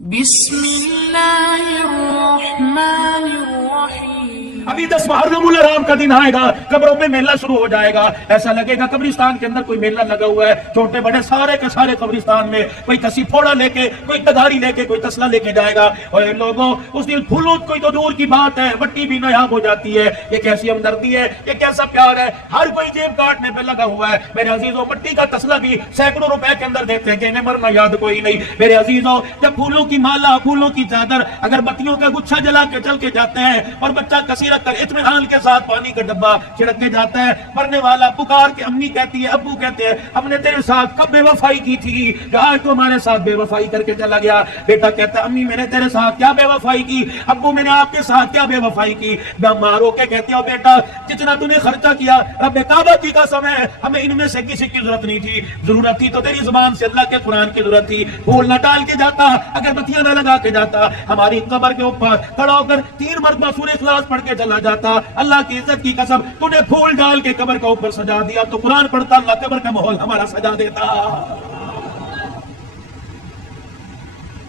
بسم اللہ الرحمن الرحیم۔ ابھی 10 محرم الحرام کا دن آئے گا، قبروں میں میلہ شروع ہو جائے گا۔ ایسا لگے گا قبرستان کے اندر کوئی میلہ لگا ہوا ہے، چھوٹے بڑے سارے کے سارے قبرستان میں کوئی کسی پھوڑا لے کے، کوئی تگاری لے کے، کوئی تسلا لے کے جائے گا۔ اور لوگوں اس دن پھولوں کوئی تو دور کی بات ہے، مٹی بھی نایاب ہو جاتی ہے۔ یہ کیسی ہمدردی ہے، یہ کیسا پیار ہے، ہر کوئی جیب کاٹنے پہ لگا ہوا ہے۔ میرے عزیزوں، مٹی کا تسلا بھی سینکڑوں روپے کے اندر دیتے ہیں کہ انہیں مرنا یاد کوئی نہیں۔ میرے عزیزوں، جب پھولوں کی مالا، پھولوں کی چادر، اگر بتیوں کا گچھا جلا کے چل کے جاتے ہیں اور بچہ کثیرت کر اطمینان کے ساتھ پانی کا ڈبہ چھڑک کے جاتا ہے، مرنے والا پکار کے امی کہتی ہے، ابو کہتے ہیں، ہم نے تیرے ساتھ کب بے وفائی کی تھی کہ آج تو ہمارے ساتھ بے وفائی کر کے چلا گیا۔ بیٹا کہتا ہے، امی میں نے تیرے ساتھ کیا بے وفائی کی، ابو میں نے آپ کے ساتھ کیا بے وفائی کی۔ ماں رو کے کہتی ہے، بیٹا جتنا تو نے خرچہ کیا رب کعبہ کی قسم ہے ہمیں ان میں سے کسی کی ضرورت نہیں تھی، ضرورت تھی تو تیری زبان سے اللہ کے قرآن کی ضرورت تھی۔ پھول نہ ڈال کے جاتا، اگر بتیاں نہ لگا کے جاتا، ہماری قبر کے اوپر کھڑا ہو کر 3 مرتبہ سورہ اخلاص پڑھ کے چلا جاتا۔ اللہ کی عزت کی قسم تو نے پھول ڈال کے قبر کا اوپر سجا دیا، تو قرآن پڑھتا اللہ قبر کا ماحول ہمارا سجا دیتا۔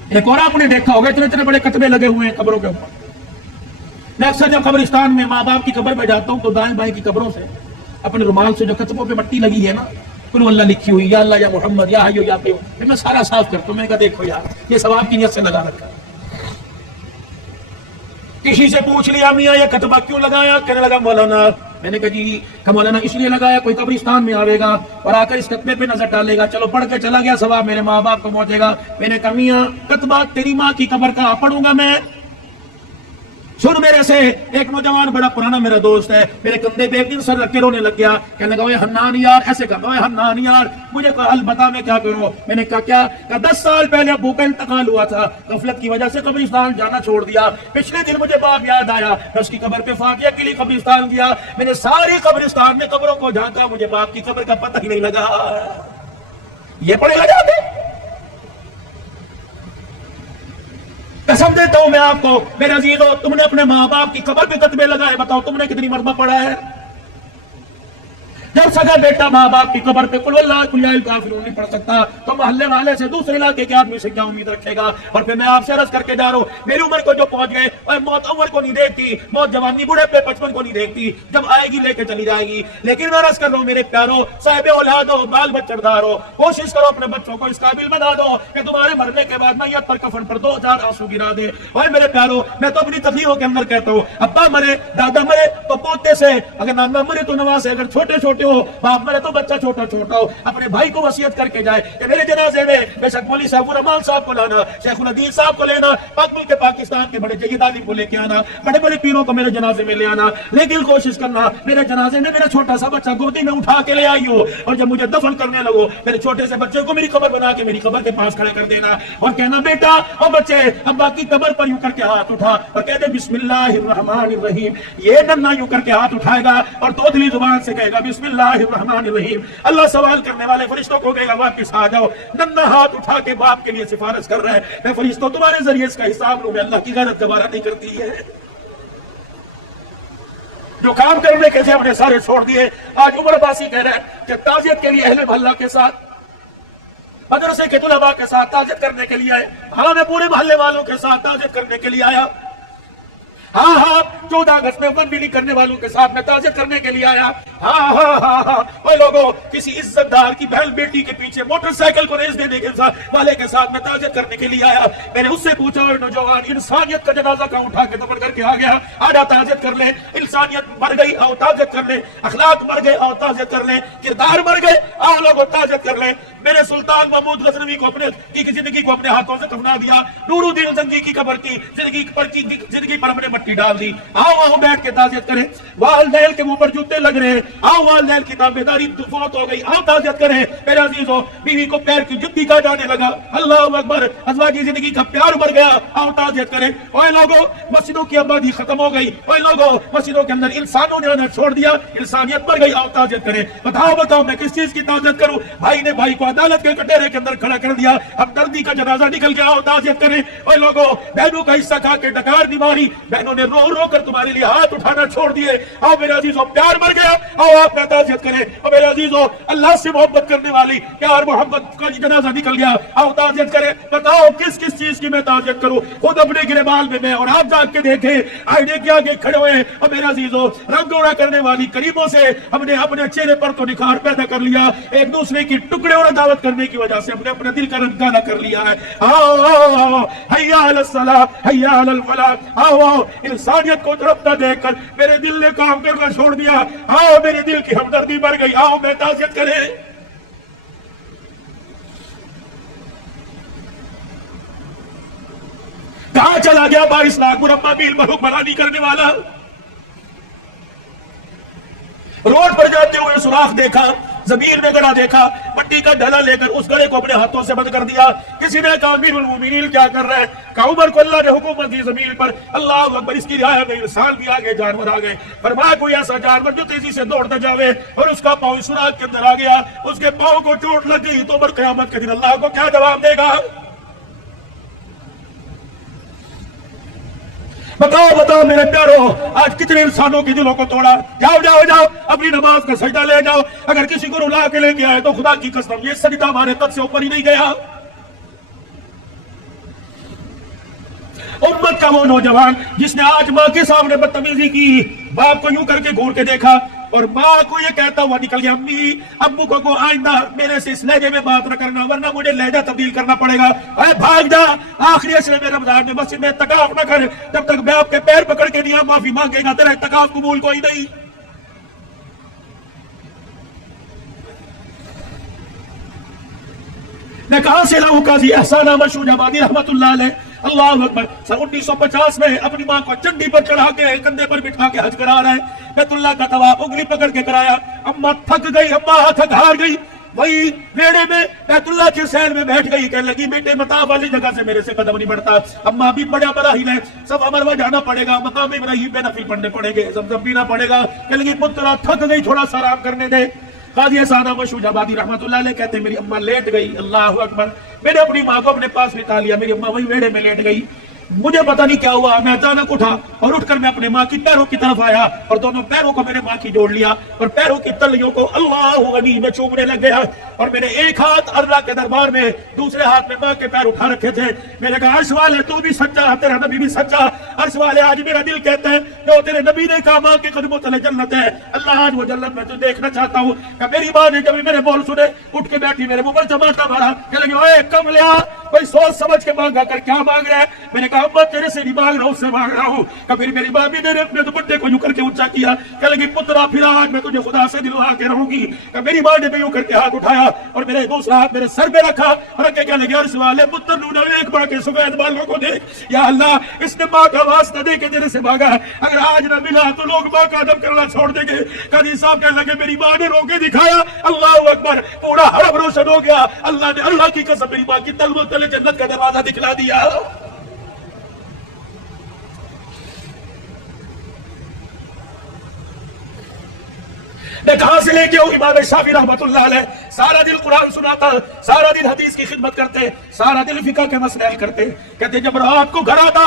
ایک اور آپ نے دیکھا ہوگا، اتنے اتنے بڑے کتبے لگے ہوئے ہیں قبروں کے اوپر۔ میں اکثر جب قبرستان میں ماں باپ کی قبر پہ جاتا ہوں تو دائیں بائیں کی قبروں سے اپنے رومال سے جو کتبوں پہ مٹی لگی ہے نا، قل اللہ لکھی ہوئی، یا اللہ یا محمد یا حیو یا قیوم، میں سارا صاف کرتا ہوں۔ میں کہا دیکھو یار، یہ ثواب کی نیت سے لگا رکھا۔ کسی سے پوچھ لیا، میاں یہ کتبہ کیوں لگایا؟ کہنے لگا مولانا، میں نے کہا جی کہ مولانا اس لیے لگایا، کوئی قبرستان میں آئے گا اور آ کر اس کتبے پہ نظر ڈالے گا، چلو پڑھ کے چلا گیا، ثواب میرے ماں باپ کو پہنچے گا۔ میں نے کہا میاں کتبہ تیری ماں کی قبر کا پڑھوں گا میں؟ سن میرے سے، ایک نوجوان بڑا پرانا میرا دوست ہے، میرے کندھے پہ ایک دن سر رکھ کے رونے لگ گیا، کہنے لگا، اے حنان یار، ایسے کہا، اے حنان یار مجھے کوئی حل بتا، میں کیا کروں؟ میں نے کہا کیا؟ کہ 10 سال پہلے ابو کا انتقال ہوا تھا، غفلت کی وجہ سے قبرستان جانا چھوڑ دیا۔ پچھلے دن مجھے باپ یاد آیا، میں اس کی قبر پہ فاتحہ کے لیے قبرستان گیا، میں نے ساری قبرستان میں قبروں کو جھانکا، مجھے باپ کی قبر کا پتہ ہی نہیں لگا۔ یہ پڑھے گا جاتے؟ قسم دیتا ہوں میں آپ کو میرے عزیزو، تم نے اپنے ماں باپ کی قبر پہ کتبے لگائے، بتاؤ تم نے کتنی مرتبہ پڑھا ہے؟ جب سگا بیٹا ماں باپ کی قبر پہ قل اللہ قل یا الکافرون نہیں پڑھ سکتا تو محلے والے سے، دوسرے علاقے کے آدمی سے کیا امید رکھے گا؟ اور پھر میں آپ سے عرض کر کے جا رہا ہوں، میری عمر کو جو پہنچ گئے، اور موت عمر کو نہیں دیکھتی، موت جوانی بوڑھے پہ 55 کو نہیں دیکھتی، جب آئے گی لے کے چلی جائے گی۔ لیکن میں عرض کر رہا ہوں میرے پیارو، صاحب اولاد ہو، بال بچہ دار ہو، کوشش کرو اپنے بچوں کو اس قابل بنا دو کہ تمہارے مرنے کے بعد میت پر کفن پر 2000 آنسو گرا دے۔ اور میرے پیارو، میں تو اپنی تقریروں کے اندر کہتا ہوں، ابا مرے، دادا مرے تو پوتے سے، اگر نانا مرے تو نواز سے، اگر چھوٹے چھوٹے ہو، باپ مرے تو بچہ چھوٹا چھوٹا ہو، اپنے بھائی کو وصیت کر کے جائے کہ میرے جنازے میں بے شک مولوی صاحب الرحمان صاحب کو لانا، شیخ الحدیث صاحب کو لینا، پاک ملک پاکستان کے بڑے جید عالم کو لے کے آنا، بڑے بڑے پیروں کو میرے جنازے میں لے آنا، لیکن کوشش کرنا میرے جنازے میں میرا چھوٹا سا بچہ گودی میں اٹھا کے لے آئی ہو، اور جب مجھے دفن کرنے لگو میرے چھوٹے سے بچے کو میری قبر بنا کے میری قبر کے پاس کھڑے کر دینا، اور کہنا بیٹا اور بچے ابا کی قبر پر یوں کر کے ہاتھ اٹھا اور کہہ دے بسم اللہ الرحمن الرحیم۔ یہ ننا یوں کر کے ہاتھ اٹھائے گا اور توتلی زبان سے کہے گا بسم اللہ الرحمن الرحیم۔ اللہ سوال کرنے والے فرشتوں کو کہے گا واپس آ جاؤ، ننا ہاتھ اٹھا کے باپ کے لیے سفارش کر رہا ہے، میں فرشتوں تمہارے ذریعے اس کا حساب لوں، میں اللہ کی غیرت دوبارہ نہیں کرتی ہے۔ جو کام کرنے کے تھے اپنے سارے چھوڑ دیے۔ آج عمر عباسی کہہ رہے ہیں کہ تعزیت کے لیے اہل محلہ کے ساتھ، مدرسے کے طلباء کے ساتھ تعزیت کرنے کے لیے آئے۔ ہاں میں پورے محلے والوں کے ساتھ تعزیت کرنے کے لیے آیا، ہاں ہاں 14 اگست میں ون بلی کرنے والوں کے ساتھ میں تعزیت کرنے کے لیے آیا، ہاں ہاں ہاں ہاں وہ لوگوں کسی عزت دار کی بہن بیٹی کے پیچھے موٹر سائیکل کو ریس دینے کے والے کے ساتھ میں تعزیت کرنے کے لیے آیا۔ میں نے اس سے پوچھا، نوجوان انسانیت کا جنازہ کہاں اٹھا کے دفن کر کے آ گیا؟ آجا تعزیت کر لیں، انسانیت مر گئی آؤ تعزیت کر لیں، اخلاق مر گئے آؤ تعزیت کر لیں، کردار مر گئے آؤ لوگوں تعزیت کر لیں۔ میرے سلطان محمود غزنوی کو اپنے کی زندگی کو اپنے ہاتھوں سے دفنا دیا، نور الدین زنگی کی قبر کی زندگی پر ہم نے مٹی ڈال دی، آؤ بیٹھ کے تعزیت کریں۔ والدین کے منہ پر جوتے لگ رہے ہیں، آؤ والدین کی تابعداری فوت ہو گئی، آؤ تعزیت کریں۔ میرے عزیزوں، بیوی کو پیر کی جُتی کہا جانے لگا، اللہ اکبر، ازواجی زندگی کا پیار مر گیا، آؤ تعزیت کریں۔ اوے لوگوں، مسجدوں کی آبادی ختم ہو گئی، اوے لوگوں مسجدوں کے اندر انسانوں نے آنا چھوڑ دیا، انسانیت مر گئی، آؤ تعزیت کریں۔ بتاؤ میں کس چیز کی تعزیت کروں؟ بھائی نے بھائی کو عدالت کے کٹہرے کے اندر کھڑا کر دیا، اب دردی کا جنازہ نکل گیا، آؤ تعزیت کریں۔ اوے لوگوں، بہنوں کا حصہ کھا کے ڈکار نہیں ماری، بہنوں نے رو رو کر تمہارے لیے ہاتھ اٹھانا چھوڑ دیے، آؤ میرے عزیزوں، پیار مر گیا، اور آپ میں تعزیت کریں. اور میرے عزیزوں اللہ سے محبت کرنے والی یار محمد کا جنازہ نکل گیا, آؤ تعزیت کریں. بتاؤ کس کس چیز کی میں تعزیت کروں؟ خود اپنے گریبان میں اور آپ جا کے دیکھیں آئینے کے آگے کھڑے ہوئے. اور میرے عزیزوں رنگ روڑا کرنے والی قریبوں سے ہم نے اپنے چہرے پر تو نکھار پیدا کر لیا, ایک دوسرے کی ٹکڑے اور دعوت کرنے کی وجہ سے ہم نے اپنے دل کا رنگ کالا کر لیا ہے. آؤ حیا علی الصلاۃ حیا علی الفلاح. آؤ انسانیت کو طرف نہ دیکھ کر میرے دل نے کام کرنا چھوڑ دیا. آؤ میرے دل کی ہمدردی بڑھ گئی. آؤ میں تعزیت کریں. کہاں چلا گیا 22 لاکھ مربع میل پر حکمرانی کرنے والا؟ روڈ پر جاتے ہوئے سوراخ دیکھا, زمین میں گڑا دیکھا, مٹی کا ڈھلا لے کر اس گڑے کو اپنے ہاتھوں سے بند کر دیا. کسی نے کہا امیر المومنین کیا کر رہے ہیں؟ کہا عمر کو اللہ نے حکومت دی زمین پر. اللہ اکبر, اس کی رعایا میں انسان بھی آگے, جانور آگے. فرمایا کوئی ایسا جانور جو تیزی سے دوڑتا جاوے اور اس کا پاؤں سوراخ کے اندر آ گیا, اس کے پاؤں کو چوٹ لگ گئی, تو عمر قیامت کے دن اللہ کو کیا جواب دے گا؟ بتاؤ بتاؤ میرے پیارو, آج کتنے انسانوں کے دلوں کو توڑا. جاؤ جاؤ جاؤ اپنی نماز کا سجدہ لے جاؤ. اگر کسی کو رلا کے لے کے آئے تو خدا کی قسم یہ سجدہ ہمارے قد سے اوپر ہی نہیں گیا. امت کا وہ نوجوان جس نے آج ماں کے سامنے بدتمیزی کی, باپ کو یوں کر کے گھور کے دیکھا اور ماں کو یہ کہتا ہوا نکل گیا, امی ابو کو آئندہ میرے سے اس لہجے میں بات نہ کرنا ورنہ مجھے لہجہ تبدیل کرنا پڑے گا. اے بھاگ جا, آخری عشرے میں رمضان میں مسجد میں اعتکاف نہ کر جب تک میں آپ کے پیر پکڑ کے نہیں معافی مانگے گا تیرا اعتکاف قبول کوئی نہیں. میں کہاں سے لاؤں قاضی احسان احمد شوجابادی رحمت اللہ علیہ, اللہ اکبر, سن 1950 میں اپنی ماں کو چنڈی پر چڑھا کے کندھے پر بٹھا کے حج کرا رہا ہے. بیت اللہ کا طواف انگلی پکڑ کے کرایا. اما تھک گئی, اما تھک ہار گئی, وہی ویڑے میں بیت اللہ کے سیر میں بیٹھ گئی. کہنے لگی بیٹے مطاف والی جگہ سے میرے سے قدم نہیں بڑھتا. اما بھی بڑا مراحل ہے, سب امروا جانا پڑے گا, مقام ابراہیم پہ نفل پڑھنے پڑیں گے, زمزم پینا پڑے گا. کہنے لگی پترا تھک گئی, تھوڑا سا آرام کرنے دے. قاضی احسان احمد شوجابادی رحمت اللہ علیہ کہتے ہیں میری اماں لیٹ گئی. اللہ اکبر, میں نے اپنی ماں کو اپنے پاس بٹھا لیا, میری اماں وہی ویڑے میں لیٹ گئی. مجھے پتہ نہیں کیا ہوا, میں اچانک اٹھا اور اٹھ کر میں اپنے ماں کی پیروں کی طرف آیا اور دونوں پیروں کو میں نے ماں کی جوڑ لیا اور پیروں کی تلیوں کو اللہ غنی میں چومنے لگ گیا. اور میں نے ایک ہاتھ اللہ کے دربار میں, دوسرے ہاتھ میں ماں کے پیر اٹھا رکھے تھے. میں نے کہا عرش والے تو بھی سچا, تیرا نبی بھی سچا. عرش والے آج میرا دل کہتا ہے جو تیرے نبی نے کہا ماں کے قدموں تلے جنت ہے, اللہ آج وہ جنت میں تجھے دیکھنا چاہتا ہوں. کہ میری ماں نے جب میرے بول سنے اٹھ کے بیٹھی, میرے منہ پر چماٹا مارا, کہ لگی اوے کم لیا, کوئی سوچ سمجھ کے مانگا کر کیا مانگ رہا ہے؟ میں نے کہا ابا تیرے سے نہیں مانگ رہا ہوں, اس سے مانگ رہا ہوں. کہ پھر میری ماں بھی نے اپنے دوپٹے کو یوں کر کے اونچا کیا, کہ لگی پترا پھر آج میں تجھے خدا سے دلوا کے رہوں گی. کہ میری ماں نے بھی یوں کر کے ہاتھ اٹھایا اور میرے دوسرا ہاتھ میرے سر پہ رکھا اور کہنے لگی عرش والے پتر نو ایک بڑا کے سفید بالوں کو دے. یا اللہ اس نے ماں کا واسطہ دے کے تیرے سے مانگا, اگر آج نہ ملا تو لوگ ماں کا ادب کرنا چھوڑ دیں گے. قاضی صاحب کہنے لگے میری ماں نے رو کے دکھایا, اللہ اکبر, پورا حرم روشن ہو گیا. اللہ نے اللہ کی قسم میری ماں کی تلووں تلے جنت کا دروازہ دکھلا دیا. میں کہاں سے لے کے ہوں امام شافعی رحمت اللہ علیہ, سارا دن قرآن سناتا, سارا دن حدیث کی خدمت کرتے, سارا دن فقہ کے مسائل حل کرتے. کہتے جب رات کو گھر آتا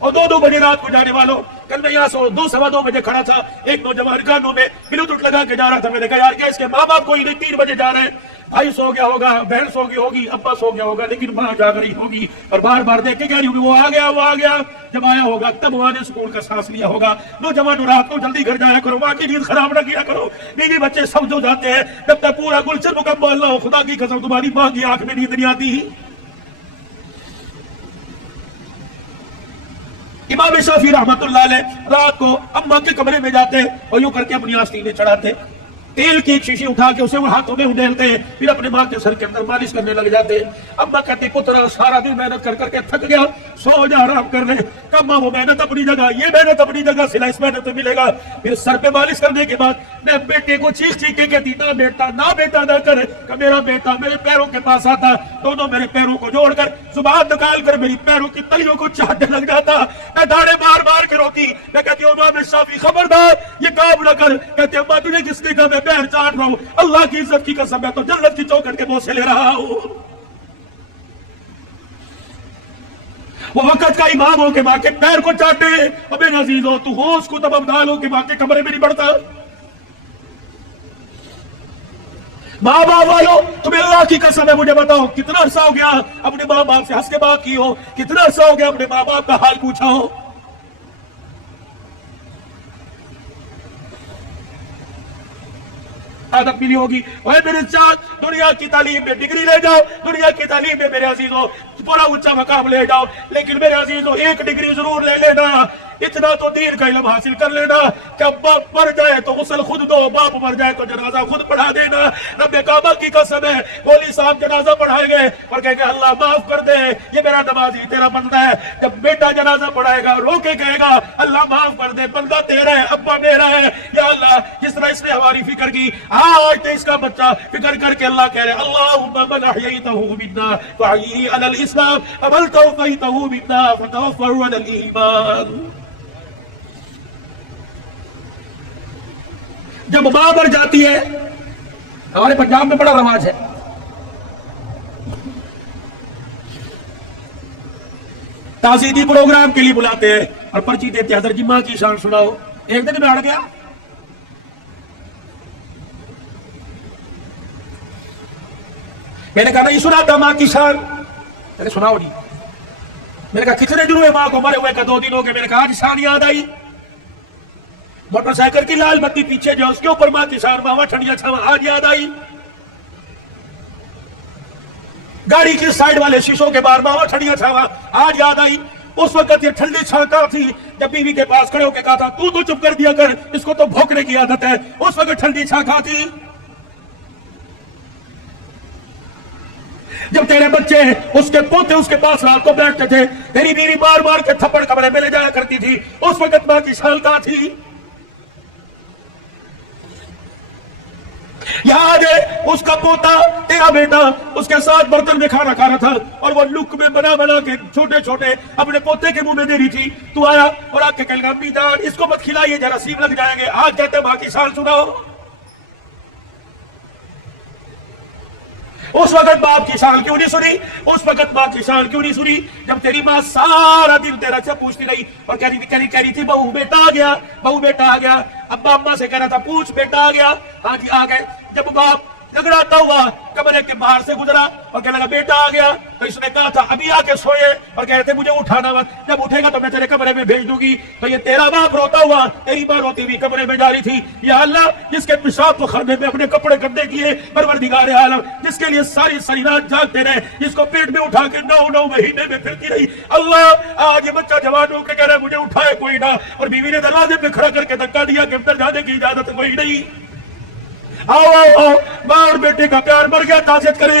اور 2 بجے رات کو جانے والوں, کل میں یہاں سے 2 سوا 2 بجے کھڑا تھا, ایک نوجوان کانوں میں بلوٹوتھ لگا کے جا رہا تھا. میں نے کہا یار کیا اس کے ماں باپ کوئی نہیں, 3 بجے جا رہے ہیں, بھائی سو گیا ہوگا, بہن سو گئی ہوگی, ابا سو گیا ہوگا, لیکن ماں جاگ رہی ہوگی اور بار بار دیکھ کے کہہ رہی ہوگی وہ آ گیا وہ آ گیا. جب آیا ہوگا تب وہاں نے سکون کا سانس لیا ہوگا. نوجوانوں رات کو جلدی گھر جایا کرو, ماں کی نیند خراب نہ کیا کرو. بیوی بچے سب جو جاتے ہیں جب تک پورا گلشن مکمل نہ ہو, خدا کی قسم تمہاری ماں کی آنکھ میں نیند نہیں آتی. امام شافعی رحمت اللہ علیہ رات کو اماں کے کمرے میں جاتے اور یوں کر کے اپنی آستینیں چڑھاتے, تیل کی ایک شیشی اٹھا کے اسے وہ ہاتھوں میں اڈیلتے, پھر اپنے ماں کے سر کے اندر مالش کرنے لگ جاتے. اماں کہتے پتر سارا دن محنت کر کے تھک گیا, سو جا آرام کر لے. کما وہ محنت اپنی جگہ, یہ محنت اپنی جگہ, سلا اس محنت میں ملے گا. پھر سر پہ مالش کرنے کے بعد میں بیٹے کو چیخ چیخ کے کہتی نہ بیٹا نہ کر. کہ میرا بیٹا میرے پیروں کے پاس آتا, دونوں میرے پیروں کو جوڑ کر زبان نکال کر میری پیروں کی تلیوں کو چاٹنے لگ جاتا. میں داڑے مار مار کے روتی, میں کہتی ہوں امام شافعی خبردار یہ کام نہ کر. کہتے اماں تجھے کس نے کہا میں پیر چاٹ رہا ہوں, اللہ کی عزت کی قسم, میں تو جنت کی چوکھٹ کے بوسے لے رہا ہوں. وہ وقت کا امام ہو کہ ماں کے پیر کو چاٹے، اور میرے عزیزو تو ہوش کو تب ابدال ہو کہ ماں کے کمرے میں نہیں بڑھتا۔ ماں باپ والو تمہیں اللہ کی قسم ہے، مجھے بتاؤ کتنا عرصہ ہو گیا اپنے ماں باپ سے ہنس کے بات کی ہو، کتنا عرصہ ہو گیا اپنے ماں باپ کا حال پوچھا ہو؟ عادت ملی ہوگی۔ اے میرے ساتھ دنیا کی تعلیم میں ڈگری لے جاؤ، دنیا کی تعلیم میں میرے عزیزو پورا اونچا مقام لے جاؤ، لیکن میرے عزیزو ایک ڈگری ضرور لے لینا، اتنا تو دین کا علم حاصل کر لینا کہ باپ مر جائے تو غسل خود دو، باپ مر جائے تو جنازہ خود پڑھا دینا۔ رب کعبہ کی قسم ہے، مولوی صاحب جنازہ پڑھائیں گے اور کہیں گے اللہ معاف کر دے، یہ میرا نمازی تیرا بندہ ہے۔ جب بیٹا جنازہ پڑھائے گا رو کے کہے گا اللہ معاف کر دے، بندہ تیرا ہے، ابا میرا ہے، یا اللہ جس طرح اس نے ہماری فکر کی آج تو اس کا بچہ فکر کر کے اللہ کہہ رہے اللہم من احییتہ منا فاحیہ علی الاسلام ومن توفیتہ منا فتوفہ علی الایمان۔ جب ماں مر جاتی ہے، ہمارے پنجاب میں بڑا رواج ہے، تعزیتی پروگرام کے لیے بلاتے ہیں اور پرچی دیتے ہیں حضرت جی ماں کی شان سناؤ۔ ایک دن میں اڑ گیا، میں نے کہا نہیں سنا تھا ماں کی شان، میں نے سناؤ جی۔ میں نے کہا کتنے دن ہوئے ماں کو مرے ہوئے؟ کہ 2 دن ہو گئے۔ میں نے کہا آج شان یاد آئی، موٹر سائیکل کی لال بتی پیچھے جو اس کے اوپر ماں کی شان ماما ٹھنڈیا چھاوا آج یاد آئی، گاڑی کی سائیڈ والے شیشوں کے باہر ماما ٹھنڈیا چھاوا آج یاد آئی۔ اس وقت یہ ٹھنڈی چھاں کہاں تھی جب بیوی کے پاس کھڑے ہو کے کہا تھا تو چپ کر دیا کر، اس کو تو بھونکنے کی عادت ہے۔ اس وقت ٹھنڈی چھاں کہاں تھی؟ جب تیرے بچے اس کے پوتے اس کے پاس رات کو بیٹھتے تھے، تیری بیوی بار بار کے تھپڑ کمرے میں لے جایا کرتی تھی، اس وقت ماں کی شان کہاں تھی؟ یاد ہے اس کا پوتا تیرا بیٹا اس کے ساتھ برتن میں کھانا کھا رہا تھا اور وہ لک میں بنا بنا کے چھوٹے چھوٹے اپنے پوتے کے منہ میں دے رہی تھی، تو آیا اور آ کے کہے گا امی جان اس کو مت کھلائیے ذرا سیب لگ جائیں گے۔ آج کہتے ماں کی شان سناؤ۔ اس وقت باپ کی شان کیوں نہیں سنی؟ اس وقت ماں کی شان کیوں نہیں سنی؟ جب تیری ماں سارا دن تیرا سے پوچھتی رہی اور کہہ رہی تھی بہو بیٹا آ گیا، بہو بیٹا آ گیا۔ ابا اماں سے کہہ رہا تھا پوچھ بیٹا آ گیا، ہاں جی آ گئے۔ جب باپ جھگڑاتا ہوا کمرے کے باہر سے گزرا اور کہنے لگا بیٹا آ گیا، تو اس نے کہا تھا ابھی آ کے سوئے اور کہہ رہے تھے مجھے اٹھانا مت، جب اٹھے گا تو میں تیرے کمرے میں بھیج دوں گی۔ تو یہ تیرا باپ روتا ہوا تیری ماں روتی ہوئی کمرے میں جا رہی تھی۔ یا اللہ جس کے پیشاب خانے میں اپنے کپڑے گندے کیے پروردگار عالم، جس کے لیے ساری رات جاگتے رہے، جس کو پیٹ میں اٹھا کے 9 مہینے میں پھرتی رہی، اللہ آج یہ بچہ جوان ہو کے کہہ رہا ہے مجھے اٹھائے کوئی نہ، اور بیوی نے دروازے پہ کھڑا کر کے دھکا دیا کہ اندر جانے کی اجازت کوئی نہیں۔ آؤ آؤ آؤ، ماں اور بیٹے کا پیار مر گیا، تعزیت کریں۔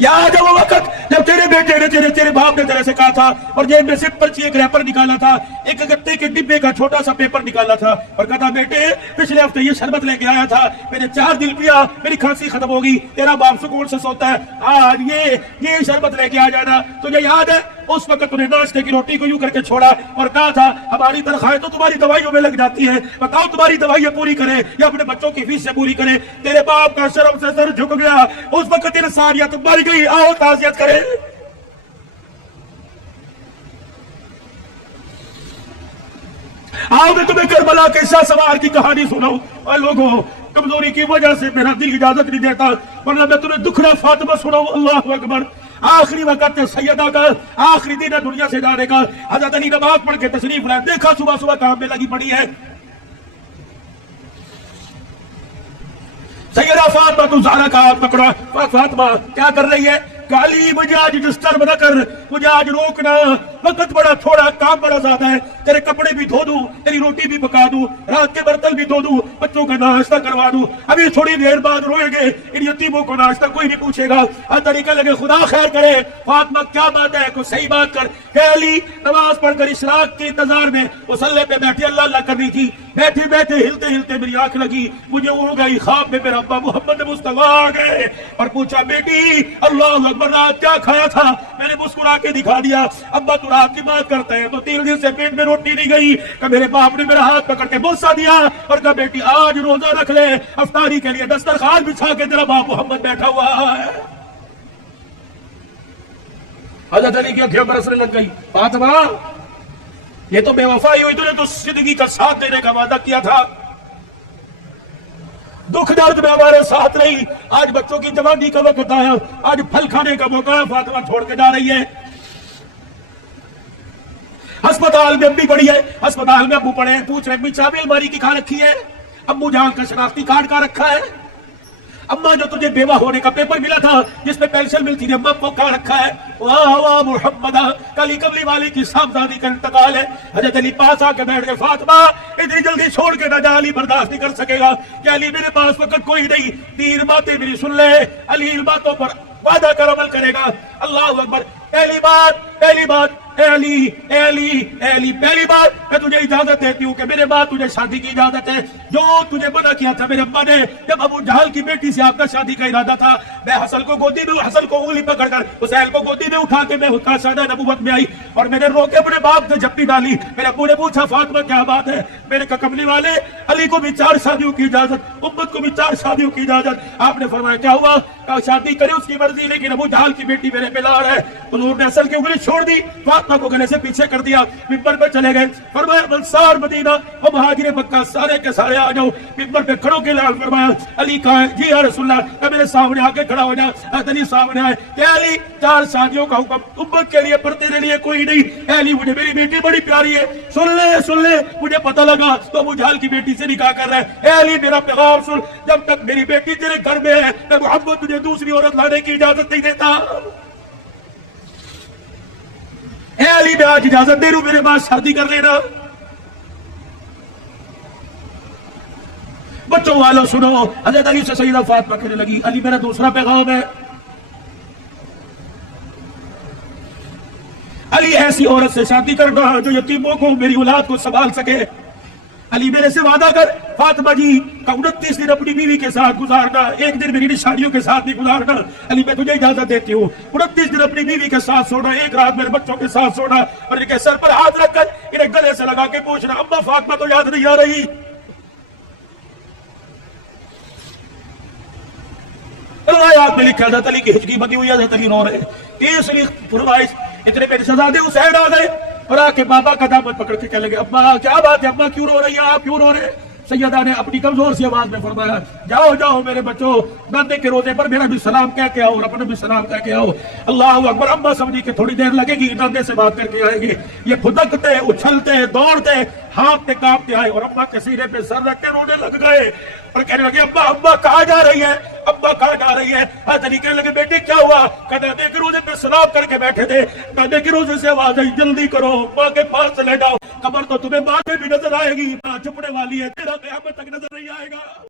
یاد ہے وہ وقت جب تیرے بیٹے نے تیرے باپ نے تیرے سے کہا تھا اور جیب میں سے پرچی ایک ریپر نکالا تھا، ایک گتے کے ڈبے کا چھوٹا سا پیپر نکالا تھا اور کہا تھا بیٹے پچھلے ہفتے یہ شربت لے کے آیا تھا، میں نے 4 دن پیا، میری کھانسی ختم ہوگی، تیرا باپ سکون سے سوتا ہے، آج یہ شربت لے کے آ جانا۔ تجھے یاد ہے اس وقت انہیں ناشتے کی روٹی کو یوں کر کے چھوڑا اور کہا تھا ہماری تنخواہیں تو تمہاری دوائیوں میں لگ جاتی ہیں، بتاؤ تمہاری دوائیاں پوری کریں یا اپنے بچوں کی فیس سے پوری کریں۔ تیرے باپ کا شرم سے سر جھک گیا، اس وقت انسانیت مر گئی۔ آؤ تعزیت کریں۔ آؤ میں تمہیں کربلا کے شاہ سوار کی کہانی سناؤں۔ اور لوگوں کمزوری کی وجہ سے میرا دل اجازت نہیں دیتا، ورنہ میں تمہیں دکھڑا فاطمہ سناؤں۔ اللہ اکبر، آخری وقت سیدہ کا، آخری دن ہے دنیا سے جانے کا۔ حضرت علی نماز پڑھ کے تشریف لائے، دیکھا صبح کام میں لگی پڑی ہے سیدہ فاطمہ تو زہرا کا ہاتھ پکڑا، فاطمہ کیا کر رہی ہے؟ کہ علی مجھے آج ڈسٹرب نہ کر، مجھے آج روکنا، وقت بڑا تھوڑا، کام بڑا زیادہ ہے، تیرے کپڑے بھی دھو دوں، تیری روٹی بھی پکا دوں، رات کے برتن بھی دھو دوں، بچوں کا ناشتہ کروا دوں، ابھی تھوڑی دیر بعد روئیں گے، ان یتیموں کو ناشتہ کوئی نہیں پوچھے گا۔ ہر طریقہ لگے خدا خیر کرے۔ فاطمہ کیا بات ہے، کوئی صحیح بات کر۔ کہ علی نماز پڑھ کر اشراق کے انتظار میں مصلی پہ بیٹھی اللہ اللہ کر رہی تھی، بیٹھے بیٹھے ہلتے ہلتے میری آنکھ لگی، مجھے اڑ گئی، خواب میں میرا ابا محمد مصطفیٰ آ گئے اور پوچھا بیٹی اللہ اکبر رات کیا کھایا تھا؟ میں نے مسکرا کے دکھا دیا۔ ابا تو رات کی بات کرتا ہے تو 3 دن سے پیٹ میں روٹی نہیں گئی۔ کہ میرے باپ نے میرا ہاتھ پکڑ کے بوسہ دیا اور کہا بیٹی آج روزہ رکھ لے، افطاری کے لیے دسترخوان بچھا کے تیرا باپ محمد بیٹھا ہوا ہے۔ حضرت علی کی آنکھیں برسنے لگ گئی. فاطمہ یہ تو بے وفائی ہوئی, تو نے تو زندگی کا ساتھ دینے کا وعدہ کیا تھا, دکھ درد میں ہمارے ساتھ رہی, آج بچوں کی جوانی کا وقت آیا, آج پھل کھانے کا موقع ہے, فاطمہ چھوڑ کے جا رہی ہے. ہسپتال میں امی پڑی ہے, ہسپتال میں ابو پڑے ہیں, پوچھ رہے ہیں چابی الماری کی کہاں رکھی ہے, ابو جان کا شناختی کارڈ کہاں رکھا ہے, اماں جو تجھے بیوہ ہونے کا پیپر ملا تھا جس میں پینشن ملتی تھی اماں کو کہاں رکھا ہے. واہ واہ محمد, کلی کملی والی کی صاحبزادی کا انتقال ہے. حضرت علی پاس آ کے بیٹھ گئے, فاطمہ اتنی جلدی چھوڑ کے نہ جا, علی برداشت نہیں کر سکے گا. کہ علی میرے پاس وقت کوئی نہیں, 3 باتیں میری سن لے, علی ان باتوں پر وعدہ کر عمل کرے گا. اللہ اکبر. پہلی بات اے علی, اے علی, اے علی, پہلی بات میں تجھے اجازت دیتی ہوں کہ میرے بعد تجھے شادی کی اجازت ہے. جو تجھے منع کیا تھا میرے ابا نے جب ابو جہل کی بیٹی سے آپ کا شادی کا ارادہ تھا, میں حسن کو گودی میں, حسن کو انگلی پکڑ کر حسین کو گودی میں اٹھا کے میں شادی نبوت میں آئی, اور میں نے رو کے اپنے باپ سے جھپٹی ڈالی. میرے ابو نے پوچھا فاطمہ کیا بات ہے, میرے کہا کملی والے علی کو بھی 4 شادیوں کی اجازت, امت کو بھی 4 شادیوں کی اجازت. آپ نے فرمایا کیا ہوا, کہا شادی کرے اس کی مرضی, لیکن ابو جہل کی بیٹی میرے پہ لاڑ ہے. حضور نے اصل کی انگلی چھوڑ دی, فاطمہ کو گلے سے پیچھے کر دیا, ممبر پہ چلے گئے. فرمایا انصار مدینہ اور مہاجر مکہ سارے کے سارے آ جاؤ. ممبر پہ کھڑوں کے لال فرمایا علی کہا ہے, جی یا رسول اللہ, میرے سامنے آ کے کھڑا ہو جا. علی سامنے آئے, کہ علی 4 شادیوں کا حکم امت کے لیے پر تیرے لیے کوئی نہیں. علی مجھے میری بیٹی بڑی پیاری ہے, سن لے مجھے پتہ لگا تو ابو جہل کی بیٹی سے نکاح کر رہا ہے. اے علی میرا پیغام سن, جب تک میری بیٹی تیرے گھر میں ہے میں محمد تجھے دوسری عورت لانے کی اجازت نہیں دیتا. اے علی میں آج اجازت دے رہا ہوں, میرے بعد شادی کر لینا. بچوں والوں سنو, حضرت علی سے سیدہ فاطمہ کہنے لگی, علی میرا دوسرا پیغام ہے, علی ایسی عورت سے شادی کرنا جو یتیموں کو, میری اولاد کو سنبھال سکے. علی میرے سے وعدہ کر, فاطمہ جی کا 29 دن اپنی بیوی کے ساتھ گزارنا, 1 دن میری نشانیوں کے ساتھ بھی گزارنا. علی میں تجھے اجازت دیتی ہوں, 29 دن اپنی بیوی کے ساتھ سونا, 1 رات میرے بچوں کے ساتھ سونا, اور ان کے سر پر ہاتھ رکھ کر انہیں گلے سے لگا کے پوچھنا, اماں فاطمہ تو یاد نہیں آ رہی. روایات میں لکھا حضرت علی کی ہچکی بندی ہوئی, حضرت علی رو رہے. تیسری فرمائش, اتنے میرے شہزادے حسین آ گئے اور آ کے بابا کا دامن پکڑ کے کہنے لگے, ابا کیا بات ہے, ابا کیوں رو رہی ہیں, آپ کیوں رو رہے ہیں. سیدہ نے اپنی کمزور سی آواز میں فرمایا, جاؤ میرے بچوں, ناندے کے روزے پر میرا بھی سلام کہہ کے آؤ اور اپنا بھی سلام کہہ کے آؤ. اللہ اکبر. اماں سمجھی کہ تھوڑی دیر لگے گی, ناندے سے بات کر کے آئیں گے. یہ پھدکتے, اچھلتے, دوڑتے, ہاتھ پہ کانپتے آئے اور اماں کے سینے پہ سر رکھ کے رونے لگ گئے اور کہنے لگے, ابا کہاں جا رہی ہے, ابا کہاں جا رہی ہے. حضرت علی کہنے لگے, بیٹی کیا ہوا. ناندے کے روزے پہ سلام کر کے بیٹھے تھے, ناندے کے روزے سے آواز آئی, جلدی کرو, ماں کے پاس چلے جاؤ, قبر تو تمہیں بعد میں بھی نظر آئے گی, ماں چھپنے والی ہے, تیرا قیامت تک نظر نہیں آئے گا.